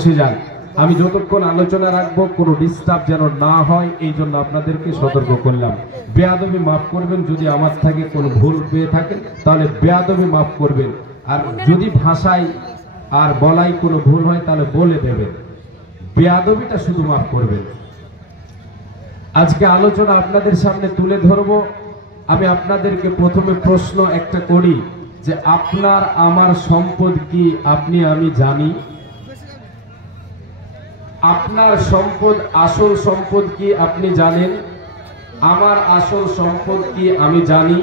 বসে যান। আমি যতক্ষণ আলোচনা রাখবো কোনো ডিস্টার্ব যেন না হয়, এই জন্য আপনাদেরকে সতর্ক করলাম। বেয়াদবি মাফ করবেন, যদি আমার থেকে কোনো ভুল পেয়ে থাকে তাহলে বেয়াদবি মাফ করবেন, আর যদি ভাষায় আর বলাই কোনো ভুল হয় তাহলে বলে দেবেন। বেয়াদবিটা শুধু মাফ করবেন। আজকে আলোচনা আপনাদের সামনে তুলে ধরবো। আমি আপনাদেরকে প্রথমে প্রশ্ন একটা করি যে আপনার আমার সম্পদ কি আপনি আমি জানি? আপনার সম্পদ আসল সম্পদ কি আপনি জানেন? আমার আসল সম্পদ কি আমি জানি?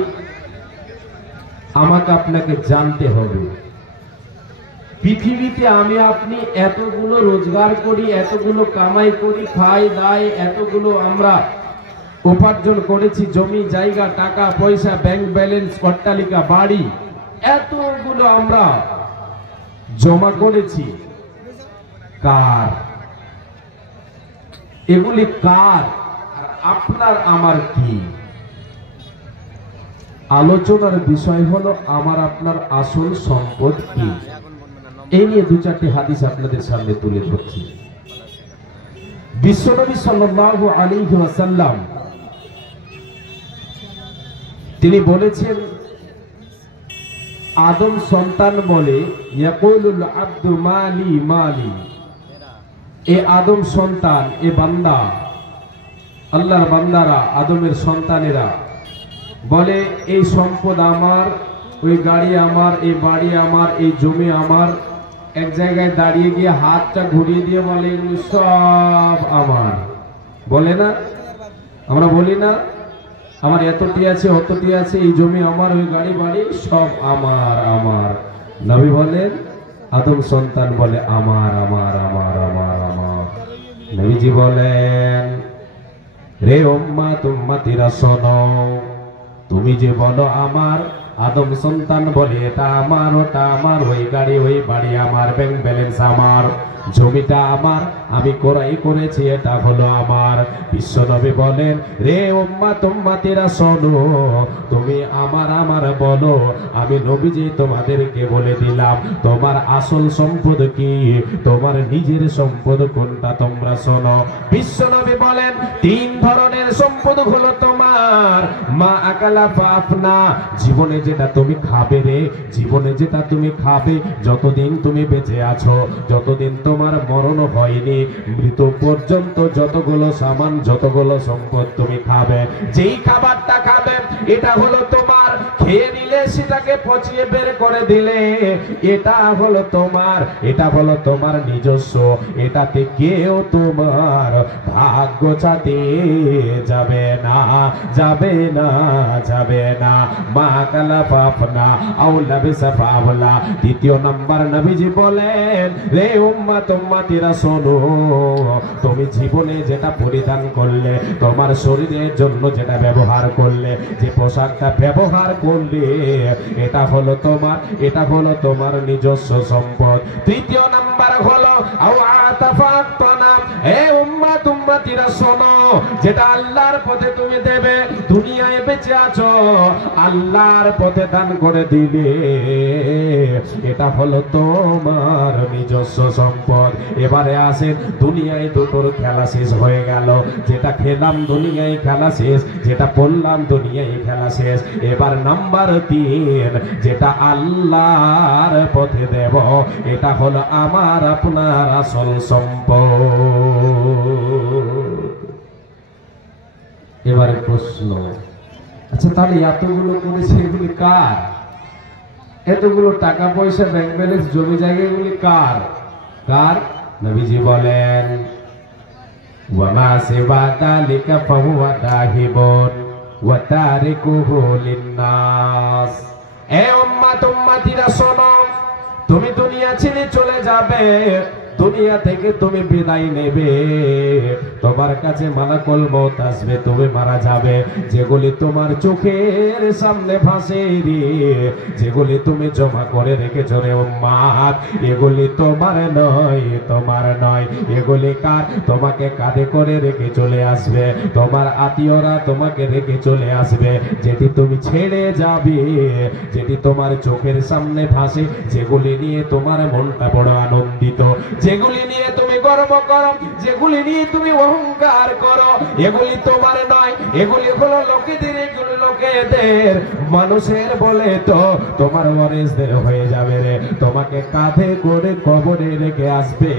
আমাকে আপনাকে জানতে হবে। পৃথিবীতে আমি আপনি এতগুলো রোজগার করি, এতগুলো কামাই করি, খাই দাই, এতগুলো আমরা উপার্জন করেছি, জমি জায়গা টাকা পয়সা ব্যাংক ব্যালেন্স অট্টালিকা বাড়ি এতগুলো আমরা জমা করেছি। কার? এগুলি কার? আর আপনার আমার কি? আলোচনার বিষয় হলো আমার আপনার আসল সম্পদ কি। এই নিয়ে দু চারটি হাদিস আপনাদের সামনে তুলে ধরছি। বিশ্বনবী সাল্লাল্লাহু আলাইহি ওয়াসাল্লাম তিনি বলেছেন, আদম সন্তান বলে ইয়াকুলুল আব্দু মালি মালি। এ আদম সন্তান, এ বান্দা, আল্লাহর বান্দারা, আদমের সন্তানেরা বলে এই সম্পদ আমার, ওই গাড়ি আমার, এই বাড়ি আমার, এই জমি আমার। এক জায়গায় দাঁড়িয়ে গিয়ে হাতটা ঘুরিয়ে দিয়ে বলে এগুলো সব আমার। বলে না? আমরা বলি না আমার এতটি আছে, অতটি আছে, এই জমি আমার, ওই গাড়ি বাড়ি সব আমার আমার। নবী বলেন, আদম সন্তান বলে আমার আমার আমার আমার আমার। নবীজি বলেন, রে উম্মাত উম্মতিরা শোনো, তুমি যে বলো আমার, আদম সন্তান বলে এটা আমার, ওটা আমার, ওই গাড়ি ওই বাড়ি আমার, ব্যাংক ব্যালেন্স আমার, জমিটা আমার, আমি ক্রয় করেছি, এটা হলো আমার। বিশ্বনবী বলেন, রে উম্মাত উম্মতিরা শোনো, তুমি আমার আমার বলো, আমি নবীজি তোমাদেরকে বলে দিলাম তোমার আসল সম্পদ কি, তোমার নিজের সম্পদ কোনটা তোমরা শোনো। বিশ্বনবী বলেন, তিন ধরনের সম্পদ হলো তোমার। মা আকালা ফাফনা, জীবনে যেটা তুমি খাবে রে, জীবনে যেটা তুমি খাবে, যতদিন তুমি বেঁচে আছো, যতদিন তোমার মরণ হয়নি, মৃত পর্যন্ত যতগুলো সামান, যতগুলো সম্পদ তুমি খাবে, যেই খাবারটা খাবে এটা হলো তোমার। খেয়ে নিলে সেটাকে পচিয়ে বের করে দিলে এটা হলো তোমার, এটা হলো তোমার নিজস্ব। এটাতে কেউ তোমার ভাগ্য চাতে যাবে না, যাবে না, যাবে না। মা কালা পাপনা আউলা বিসা পাবলা। দ্বিতীয় নাম্বার নবীজি বলেন, রে উম্মাত উম্মতিরা শোনো, তুমি জীবনে যেটা পরিধান করলে, তোমার শরীরের জন্য যেটা ব্যবহার করলে, যে পোশাকটা ব্যবহার করলে, এটা হলো তোমার, এটা হলো তোমার নিজস্ব সম্পদ। তৃতীয় নাম্বার হলো আও আতাফাতনা, হে উম্মাত উম্মতিরা শোনো, যেটা আল্লাহর পথে তুমি দেবে, দুনিয়ায় বেঁচে আছো, আল্লাহর পথে দান করে দিলে, এটা হলো তোমার নিজস্ব সম্পদ। এবারে আসেন, দুনিয়ায় দুটোর খেলা শেষ হয়ে গেল। যেটা খেলাম দুনিয়ায় খেলা শেষ, যেটা পড়লাম দুনিয়ায় খেলা শেষ। এবার নাম্বার 3, যেটা আল্লাহর পথে দেব, এটা হলো আমার আপনার আসল সম্পদ। এবারে প্রশ্ন, আচ্ছা তাহলে এতগুলো করেছে এগুলি কার? এতগুলো টাকা পয়সা ব্যাংক ব্যালেন্স জমি জায়গা এগুলি কার? কার? নবীজি বলেন, ওয়ামা সিওয়া যালিকা ফাহুয়া দাহিবুন ওয়া তারিকুহু লিন-নাস। এ উম্মাত উম্মতিরা শোনো, তুমি দুনিয়া ছেড়ে চলে যাবে, দুনিয়া থেকে তুমি বিদায় নেবে, তোমার কাছে মালাকুল মউত আসবে, তুমি মারা যাবে। যেগুলি তোমার চোখের সামনে ভাসে রে, যেগুলি তুমি জমা করে রেখেছো রে উম্মাত, এগুলি তোমার নয়, তোমার নয়। এগুলি কার? তোমাকে কাঁধে করে রেখে চলে আসবে, তোমার আত্মীয়রা তোমাকে রেখে চলে আসবে। যেটি তুমি ছেড়ে যাবে, যেটি তোমার চোখের সামনে ভাসে, যেগুলি নিয়ে তোমার মনটা বড় আনন্দিত, যেগুলি নিয়ে তুমি গর্ব করো, যেগুলি নিয়ে তুমি অহংকার করো, এগুলি তোমার নয়, এগুলি হলো লোকেদের, এগুলি লোকেদের, মানুষের বলে তো তোমার ওয়ারিসদের হয়ে যাবে রে। তোমাকে কাঁধে করে কবরে রেখে আসবে,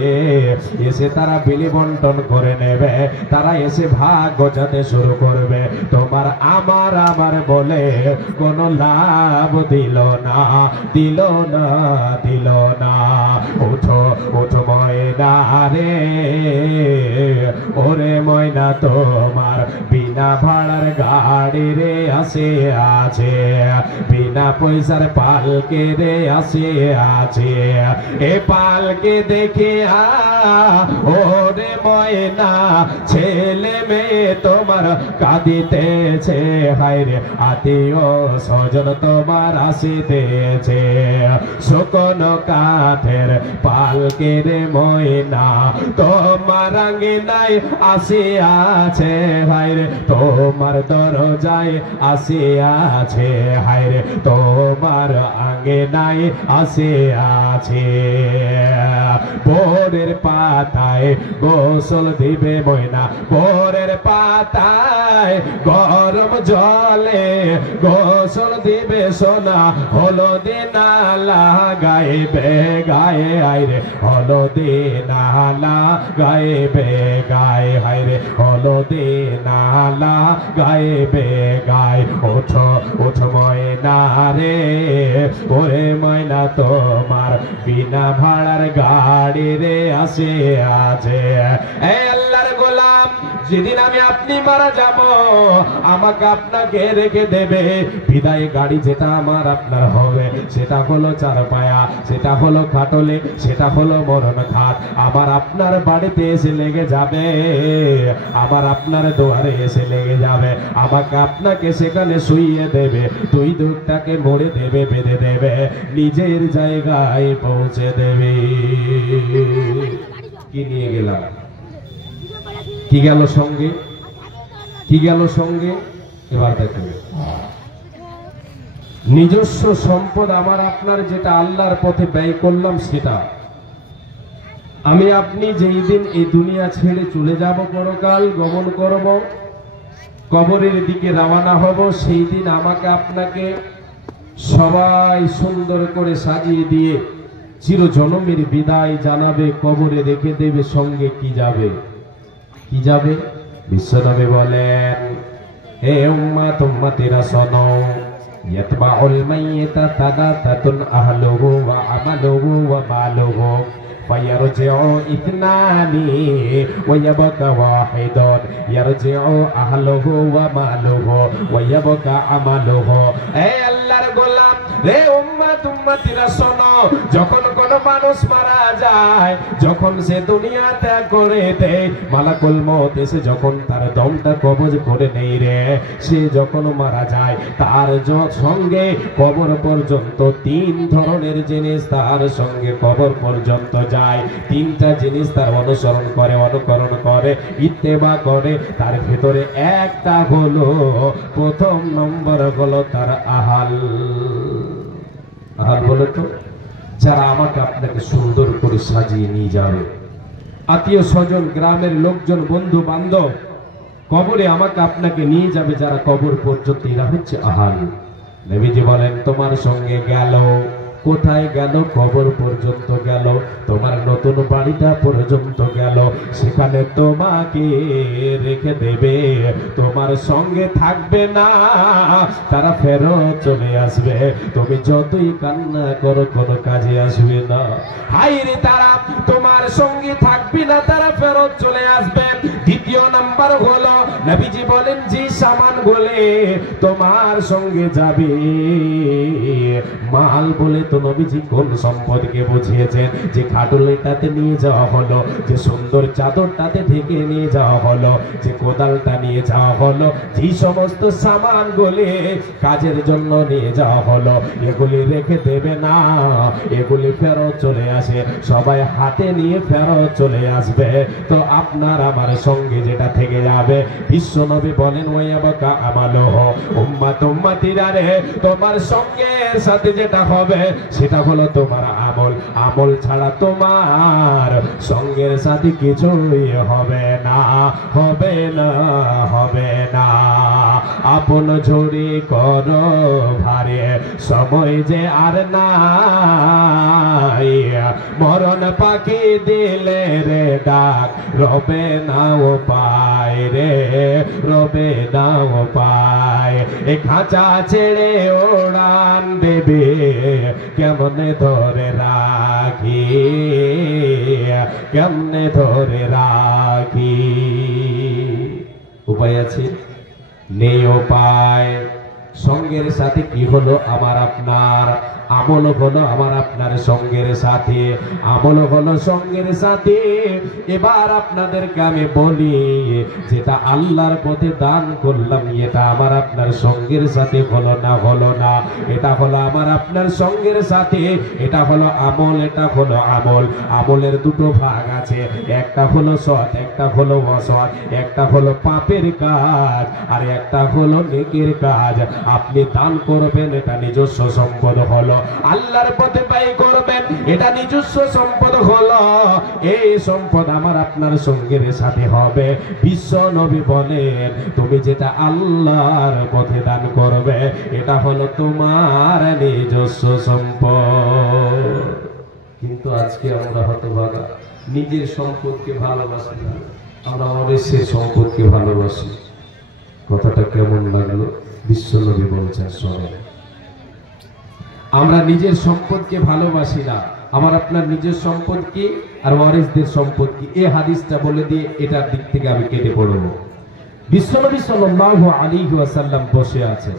এসে তারা বিলি বন্টন করে নেবে, তারা এসে ভাগ গোছাতে শুরু করবে। তোমার আমার আমার বলে কোনো লাভ দিল না, দিল না, দিল না। ওঠো ওঠো ময়না রে, ওরে ময়না তোমার বিনা ভাড়ার গাড়ি রে আসে আছে, বিনা পয়সার পালকে রে আসে আছে। এ পালকে দেখে ওরে ময়না ছেলে মেয়ে তোমার কাঁদিতেছে, হায় রে আত্মীয় স্বজন তোমার আসিতেছে। শুকনো কাঠের পালকে রে ময়না তোমার আঙ্গিনায় আসিয়াছে, হায় রে তোমার দরজায় আসিয়াছে, হায় রে তোমার আঙ্গিনায় আসিয়াছে। ভোরের পাতায় গোসল দিবে ময়না, ভোরের পাতায় গরম জলে গোসল দিবে সোনা, হলদি না লাগাইবে গায়ে, আইরে হলদি না লাগাইবে গায়ে, হায়রে হলদি না লাগাইবে গায়ে। ওঠো ওঠো ময়না রে, ওরে ময়না তোমার বিনা ভাড়ার গাড়ি রে আসে আছে। এই আল্লাহর গোলাম, যেদিন আমি আপনি মারা যাব, আমাকে আপনাকে রেখে দেবে, বিদায় গাড়ি যেটা আমার আপনার হবে, সেটা হলো চারপায়া, সেটা হলো খাটলে, সেটা হলো মরণ খাট। আমার আপনার বাড়িতে এসে লেগে যাবে, আমার আপনার দুয়ারে এসে লেগে যাবে, আমাকে আপনাকে সেখানে শুইয়ে দেবে, দুই দুধটাকে মরে দেবে, বেঁধে দেবে, নিজের জায়গায় পৌঁছে দেবে। কি নিয়ে গেলাম? কি গেল সঙ্গে? কি গেল সঙ্গে? এবার দেখো, নিজস্ব সম্পদ আমার আপনার যেটা আল্লাহর পথে ব্যয় করলাম, সেটা আমি আপনি যেই দিন এই দুনিয়া ছেড়ে চলে যাব, পরকাল গমন করব, কবরের দিকে রওনা হব, সেই দিন আমাকে আপনাকে সবাই সুন্দর করে সাজিয়ে দিয়ে চিরজনমের বিদায় জানাবে, কবরে রেখে দেবে, সঙ্গে কি যাবে? কি যাবে? বিশ্বনবী বলেন, হে উম্মাত উম্মতিরা শোনো, ইয়াতবাউল মাইয়িতা তাদাতাতুন আহলুহু ওয়া আমালুহু ওয়া মালুহু ফায়ারজিউ ইথনানি ওয়া ইয়াবকা ওয়াহিদুন, ইয়ারজিউ আহলুহু ওয়া মালুহু ওয়া ইয়াবকা আমালুহু। হে আল্লাহর গোলাম, হে উম্মত উম্মতিরা শোনো, যখন কোন মানুষ মারা যায়, যখন সে দুনিয়া ত্যাগ করে দেয়, মালাকুল মউত এসে যখন তার দমটা কবজ করে নেই রে, সে যখন মারা যায়, তার সঙ্গে কবর পর্যন্ত তিন ধরনের জিনিস তার সঙ্গে কবর পর্যন্ত যায়। তিনটা জিনিস তার অনুসরণ করে, অনুকরণ করে, ইত্তেবা করে। তার ভেতরে একটা হলো, প্রথম নম্বর হলো তার আহাল। আহাল বলে তো, যারা আমাকে আপনাকে সুন্দর করে সাজিয়ে নিয়ে যাবে, আত্মীয় স্বজন, গ্রামের লোকজন, বন্ধু বান্ধব, কবরে আমাকে আপনাকে নিয়ে যাবে, যারা কবর পর্যন্ত, এরা হচ্ছে আহাল। নবীজি বলেন, তোমার সঙ্গে গেল, কোথায় গেল? কবর পর্যন্ত গেল, তোমার নতুন বাড়িটা পর্যন্ত গেল, সেখানে তোমাকে রেখে দেবে, তোমার সঙ্গে থাকবে না, তারা ফেরত চলে আসবে। তুমি যতই কান্না করো, কোনো কাজে আসবে না। হায়রে, তারা তোমার সঙ্গে থাকবে না, তারা ফেরত চলে আসবে। দ্বিতীয় নাম্বার হলো, নবীজি বলেন, যে সামান বলে তোমার সঙ্গে যাবে, মাল বলে তো নবীজি কোন সম্পদকে বুঝিয়েছেন? যে খাটুলিটাতে নিয়ে যাওয়া হলো, যে সুন্দর চাদরটাতে ঢেকে নিয়ে যাওয়া হলো, যে কোদালটা নিয়ে যাওয়া হলো, যে সমস্ত সামান গুলি কাজের জন্য নিয়ে যাওয়া হলো, এগুলি রেখে দেবে না, এগুলি ফেরত চলে আসে, সবাই হাতে নিয়ে ফেরত চলে আসবে। তো আপনার আমার সঙ্গে যেটা থেকে যাবে। বিশ্ব নবী বলেন ওয়ায়াবকা আমালুহ, উম্মাত উম্মতিরা রে তোমার সঙ্গের সাথে যেটা হবে সেটা হলো তোমার আমল। আমল ছাড়া তোমার সঙ্গের সাথে কিছুই হবে না, হবে না, হবে না। আপন ঝুরি করো ভারে, সময় যে আর নাই। মরণ পাখি দিলে রে ডাক, রবে নাও পায় রে, রবে নাও পায়। এ খাঁচা ছেড়ে ওড়ান দেবে, কেমনে ধরে রাখি, কেমনে ধরে রাখি। উপায় আছে? নেই উপায়। সঙ্গের সাথে কি হলো আমার আপনার? আমল হলো আমার আপনার সঙ্গের সাথে, আমল হলো সঙ্গের সাথে। এবার আপনাদেরকে আমি বলি, যেটা আল্লাহর পথে দান করলাম এটা আমার আপনার সঙ্গের সাথে হলো না, হলো না। এটা হলো আমার আপনার সঙ্গের সাথে, এটা হলো আমল, এটা হলো আমল। আমলের দুটো ভাগ আছে, একটা হলো সৎ, একটা হলো অসৎ, একটা হলো পাপের কাজ আর একটা হলো নেকের কাজ। আপনি দান করবেন এটা নিজস্ব সম্পদ হলো, আল্লাহর পথে ব্যয় করবেন এটা নিজস্ব সম্পদ হলো। এই সম্পদ আমার আপনার সঙ্গের সাথে হবে। বিশ্ব নবী বলেন তুমি যেটা আল্লাহর পথে দান করবে এটা হলো তোমার নিজস্ব সম্পদ। কিন্তু আজকে আমরা হতভাগা, নিজের সম্পদকে ভালোবাসি না, আমরা অরেসের সম্পদকে ভালোবাসি। কথাটা কেমন লাগলো? বিশ্ব নবী বলছেন শোনেন, আমরা নিজের সম্পদকে ভালোবাসি না, আমার আপনার নিজের সম্পদ কি আর ওয়ারিসদের সম্পদ কি। এই হাদিসটা বলে দিয়ে এটার দিক থেকে আমি কেটে পড়ব। বিশ্বনবী সাল্লাল্লাহু আলাইহি ওয়াসাল্লাম বসে আছেন,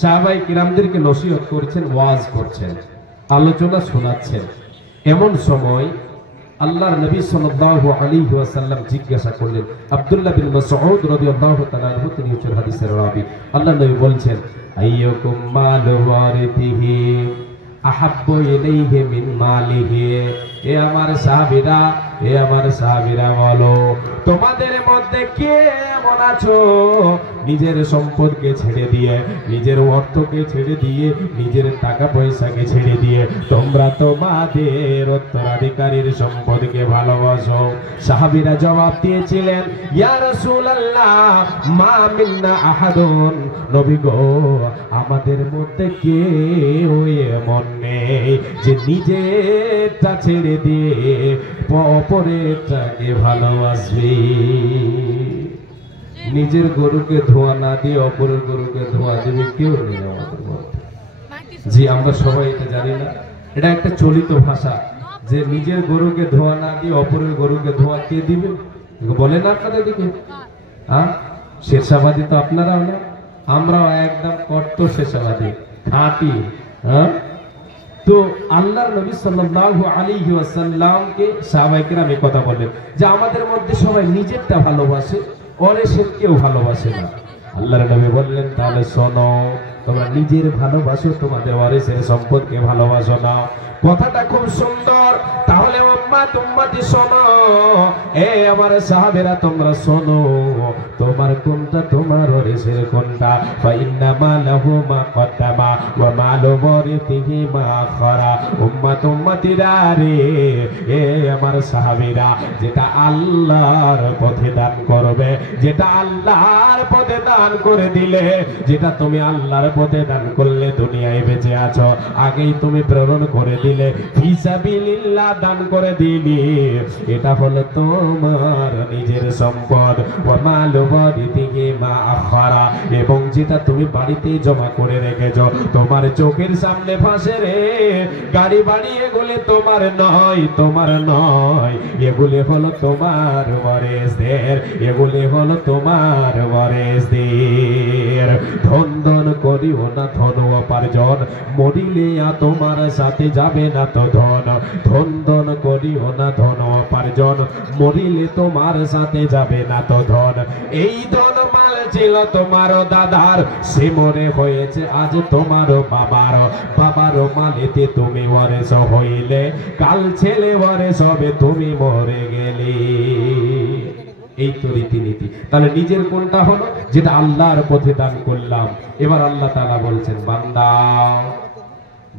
সাহাবায়ে কিরামদেরকে নসিহত করছেন, ওয়াজ করছেন, আলোচনা শোনাচ্ছেন। এমন সময় আল্লাহর নবী সাল্লাল্লাহু আলাইহি ওয়াসাল্লাম জিজ্ঞাসা করলেন, আব্দুল্লাহ বিন মাসউদ রাদিয়াল্লাহু তাআলা আনহু, তিনি হচ্ছেন হাদিসের রাবী। আল্লাহর নবী বলছেন, আইয়ুকুম মালু ওয়ারিথিহি আহাব্বু ইলাইহি মিন মালিহি। এ আমার সাহাবীরা, এ আমার সাহাবীরা বলো, তোমাদের মধ্যে কে এমন আছো নিজের সম্পদকে ছেড়ে দিয়ে, নিজের অর্থকে ছেড়ে দিয়ে, নিজের টাকা পয়সাকে ছেড়ে দিয়ে তোমরা তোমাদের উত্তরাধিকারীর সম্পদকে ভালোবাসো? সাহাবীরা জবাব দিয়েছিলেন, ইয়া রাসূলুল্লাহ মা মিন্না আহাদুন, নবী গো আমাদের মধ্যে কেউ এমন নেই যে নিজেরটা ছেড়ে দিয়ে অপরেরটাকে ভালোবাসবে। নিজের গরুকে ধোয়া না দিয়ে অপরের গরুকে ধোয়া দেবে কেউ নেই আমাদের মধ্যে। জি, আমরা সবাই এটা জানি না? এটা একটা চলিত ভাষা যে নিজের গরুকে ধোয়া না দিয়ে অপরের গরুকে ধোয়া কে দিবে? বলেন আপনাদের দিকে? হ্যাঁ, শেরশাবাদী তো আপনারাও না, আমরাও একদম কট্ট শেরশাবাদী, খাঁটি। হ্যাঁ, তো আল্লাহর নবী সাল্লাল্লাহু আলাইহি ওয়াসাল্লামকে সাহাবায়ে কেরাম এই কথা বলেন যে আমাদের মধ্যে সবাই নিজেরটা ভালোবাসে, ওয়ারিসের কেউ ভালোবাসে না। আল্লাহর নবী বললেন, তাহলে শোনো, তোমরা নিজের ভালোবাসো, তোমাদের ওয়ারিসের সম্পদকে ভালোবাসো না। কথাটা খুব সুন্দর। তাহলে উম্মত উম্মতি শোনো, এ আমার সাহাবীরা তোমরা শোনো, তোমার কোনটা তোমার ওয়ারিসের কোনটা? ফাইন্না মালাহু মা কদ্দামা ওয়া মালু ওয়ারিথিহি মা আখারা। উম্মত উম্মতিরা রে, এ আমার সাহাবীরা, যেটা আল্লাহর পথে দান করবে, যেটা আল্লাহর পথে দান করে দিলে, যেটা তুমি আল্লাহর পথে দান করলে দুনিয়ায় বেঁচে আছো, আগেই তুমি প্রেরণ করে দিলে, ফিসাবিলিল্লাহ দান করে দিলি, এটা হলো তোমার নিজের সম্পদ। ওয়া মালু ওয়ারিথিহি মা আখারা, এবং যেটা তুমি বাড়িতে জমা করে রেখেছো, তোমার চোখের সামনে ভাসে রে, গাড়ি বাড়ি এগুলি তোমার নয়, তোমার নয়, এগুলি হলো তোমার ওয়ারিসদের, এগুলি হলো তোমার ওয়ারিসদের। ধন ধন করিও না ধন উপার্জন, মরিলে তোমার সাথে যাবে না তো ধন। ধন ধন করিও না ধন উপার্জন, মরিলে তোমার সাথে যাবে না তো ধন। এই ধন মাল ছিল তোমার দাদার, সে মরে হয়েছে আজ তোমার বাবার। বাবার মালেতে তুমি ওয়ারিস হইলে, কাল ছেলে ওয়ারিস হবে তুমি মরে গেলে। এই তো রীতিনীতি। তাহলে নিজের কোনটা হলো? যেটা আল্লাহর পথে দান করলাম। এবার আল্লাহ তাআলা বলছেন, বান্দা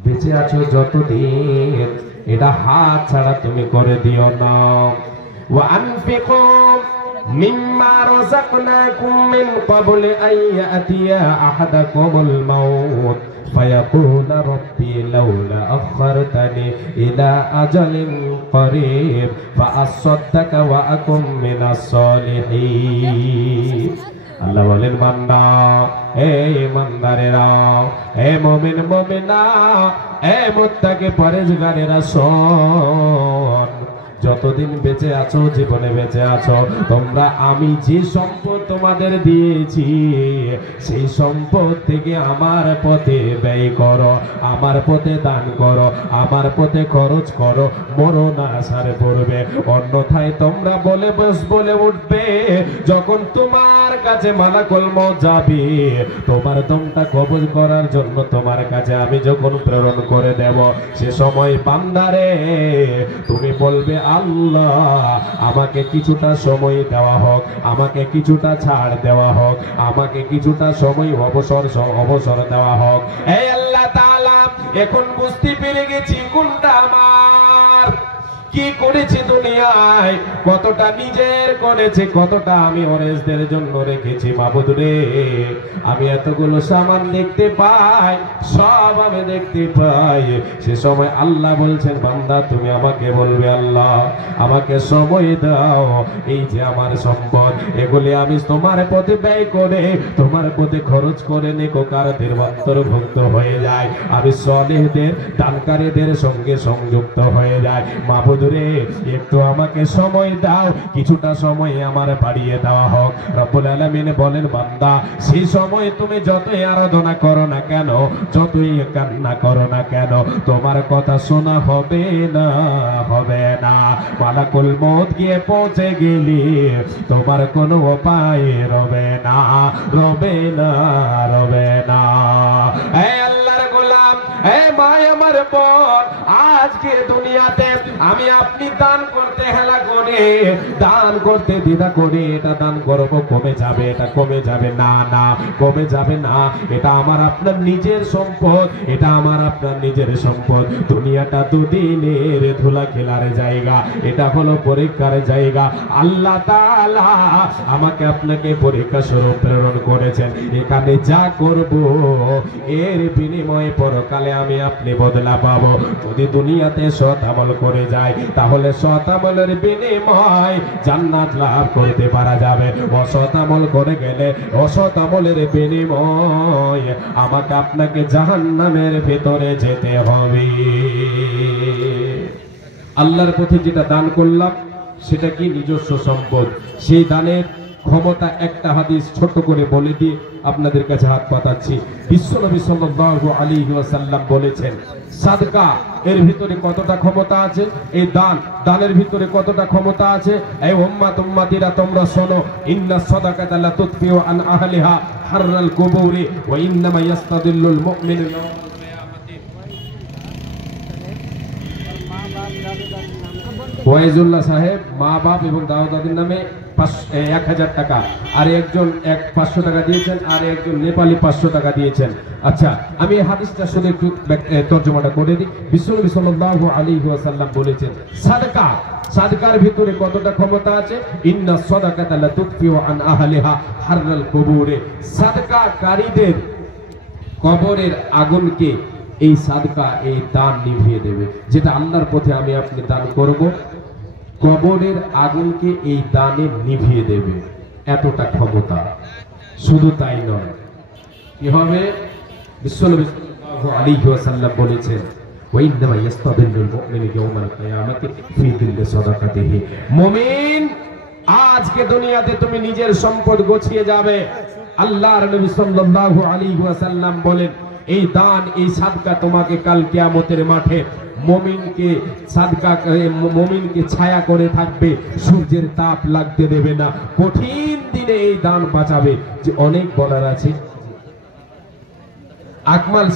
বেঁচে আছো যতদিন, এটা হাত ছাড়া তুমি করে দিও না। ওয়া আনফিকু মিম্মা রাযাকনাকুম মিন ক্বাবলি আন ইয়াতিয়া আহাদাকুমুল মাউত ফায়াকুলা রাব্বি লাউলা আখখারতানি ইলা আজালিন করিব ফাআসাদদাকা ওয়া আকুম মিনাস সালিহিন। আল্লাহ বলেন, বান্দা, এই ইমানদারেরা, এই মুমিন মুমিনা, এই মুত্তাকি পরেজগারেরা, শোন, যতদিন বেঁচে আছো, জীবনে বেঁচে আছো, তোমরা আমি যে সম্পদ তোমাদের দিয়েছি সেই সম্পদ থেকে আমার পথে ব্যয় করো, আমার পথে দান করো, আমার পথে খরচ করো। মরণ আসার পড়বে, অন্যথায় তোমরা বলে উঠবে যখন তোমার কাছে মালাকুল মউত যাবে, তোমার দমটা কবজ করার জন্য তোমার কাছে আমি যখন প্রেরণ করে দেব, সে সময় বান্দারে তুমি বলবে, আল্লাহ আমাকে কিছুটা সময় দেওয়া হোক, আমাকে কিছুটা ছাড় দেওয়া হোক, আমাকে কিছুটা সময় অবসর দেওয়া হোক। এই আল্লাহ তাআলা এখন বুঝতে পেরে গেছি কোনটা আমার, কি করেছি দুনিয়ায়, কতটা নিজের করেছে, কতটা আমি ওরেসদের জন্য রেখেছি। মাবুদ রে, আমি এতগুলো সামান দেখতে পাই, সব আমি দেখতে পাই। সে সময় আল্লাহ বলছেন, বান্দা তুমি আমাকে বলবে, আল্লাহ আমাকে সময় দাও, এই যে আমার সম্পদ, এগুলি আমি তোমার পথে ব্যয় করে, তোমার পথে খরচ করে নেককারদের অন্তর্ভুক্ত হয়ে যায়, আমি সালেহদের দানকারীদের সঙ্গে সংযুক্ত হয়ে যায়। মাবুদ রে, একটু আমাকে সময় দাও, কিছুটা সময় আমার বাড়িয়ে দেওয়া হোক। রব্বুল আলামিন বলেন, বান্দা সেই সময় তুমি যতই আরাধনা করো না কেন, যতই কান্না করো না কেন, তোমার কথা শোনা হবে না, হবে না। মালাকুল মউত গিয়ে পৌঁছে গেলে তোমার কোনো উপায় রবে না, রবে না, রবে না। এই আল্লাহর গোলাম, এই ভাই আমার বোন, আজকে দুনিয়াতে আমি আপনি দান করতে হেলা করে, দান করতে দ্বিধা করে, এটা দান করবো কমে যাবে, এটা কমে যাবে, না না কমে যাবে না, এটা আমার আপনার নিজের সম্পদ, এটা আমার আপনার নিজের সম্পদ। দুনিয়াটা দুদিনের ধুলা খেলার জায়গা, এটা হলো পরীক্ষার জায়গা। আল্লাহ তাআলা আমাকে আপনাকে পরীক্ষা স্বরূপ প্রেরণ করেছেন, এখানে যা করব এর বিনিময়ে পরকালে আমি আপনি বদলা পাবো। যদি দুনিয়াতে সৎ আমল করে যায়, তাহলে সৎ আমলের বিনিময় জান্নাত লাভ করতে পারা যাবে। অসৎ আমল করে গেলে অসৎ আমলের বিনিময় আমাকে আপনাকে জাহান্নামের ভেতরে যেতে হবে। আল্লাহর পথে যেটা দান করলাম সেটা কি? নিজস্ব সম্পদ। সেই দানের ক্ষমতা একটা হাদিস ছোট করে বলে দিয়ে আপনাদের কাছে হাত পাতাচ্ছি। বিশ্বনবী সাল্লাল্লাহু আলাইহি ওয়াসাল্লাম বলেছেন, সাদকা এর ভিতরে কতটা ক্ষমতা আছে, এই দানের ভিতরে কতটা ক্ষমতা আছে। এই উম্মাতিরা তোমরা শোনো, ইন্না সাদাকাতা লা তুতফিউ আন আহলিহা হাররাল কুবুরি ওয়া ইন্নামা ইয়াস্তাদিল্লুল মুমিনু ওয়াইজুল্লাহ সাহেব মা বাপ এবং দাদা দাদির নামে 1000 টাকা, আর একজন 500 টাকা দিয়েছেন, আর একজন নেপালি 500 টাকা দিয়েছেন। আচ্ছা, আমি এই হাদিসটা শুধু একটু তর্জমাটা করে দিই। বিশ্বনবী সাল্লাল্লাহু আলাইহি ওয়াসাল্লাম বলেছেন, সাদকা, সাদকার ভিতরে কতটা ক্ষমতা আছে। ইন্না সাদাকাতা লা তুতফিউ আন আহলিহা হাররাল কুবুরে, সাদকাকারীদের কবরের আগুনকে এই সাদকা, এই দান নিভিয়ে দেবে। যেটা আল্লাহর পথে আমি আপনি দান করব, কবরের আগুনকে এই দানে নিভিয়ে দেবে, এতটা ক্ষমতা। শুধু তাই নয়, কি হবে? বিশ্বনবী সাল্লাল্লাহু আলাইহি ওয়াসাল্লাম বলেছেন, ওয়া ইন্নামা ইয়াস্তাদিল্লুল মুমিনু ইয়াওমাল কিয়ামাতি ফি দিল্লি সাদাকাতিহি। মুমিন, আজকে দুনিয়াতে তুমি নিজের সম্পদ গোছিয়ে যাবে। আল্লাহর নবী সাল্লাল্লাহু আলাইহি ওয়াসাল্লাম বলেন, এই দান, এই সাদকা তোমাকে কাল কিয়ামতের মাঠে মুমিনকে সাদকা, মুমিনকে ছায়া করে থাকবে, সূর্যের তাপ লাগতে দেবে না। কঠিন দিনে এই দান বাঁচাবে। যে অনেক বলার আছে, আকমাল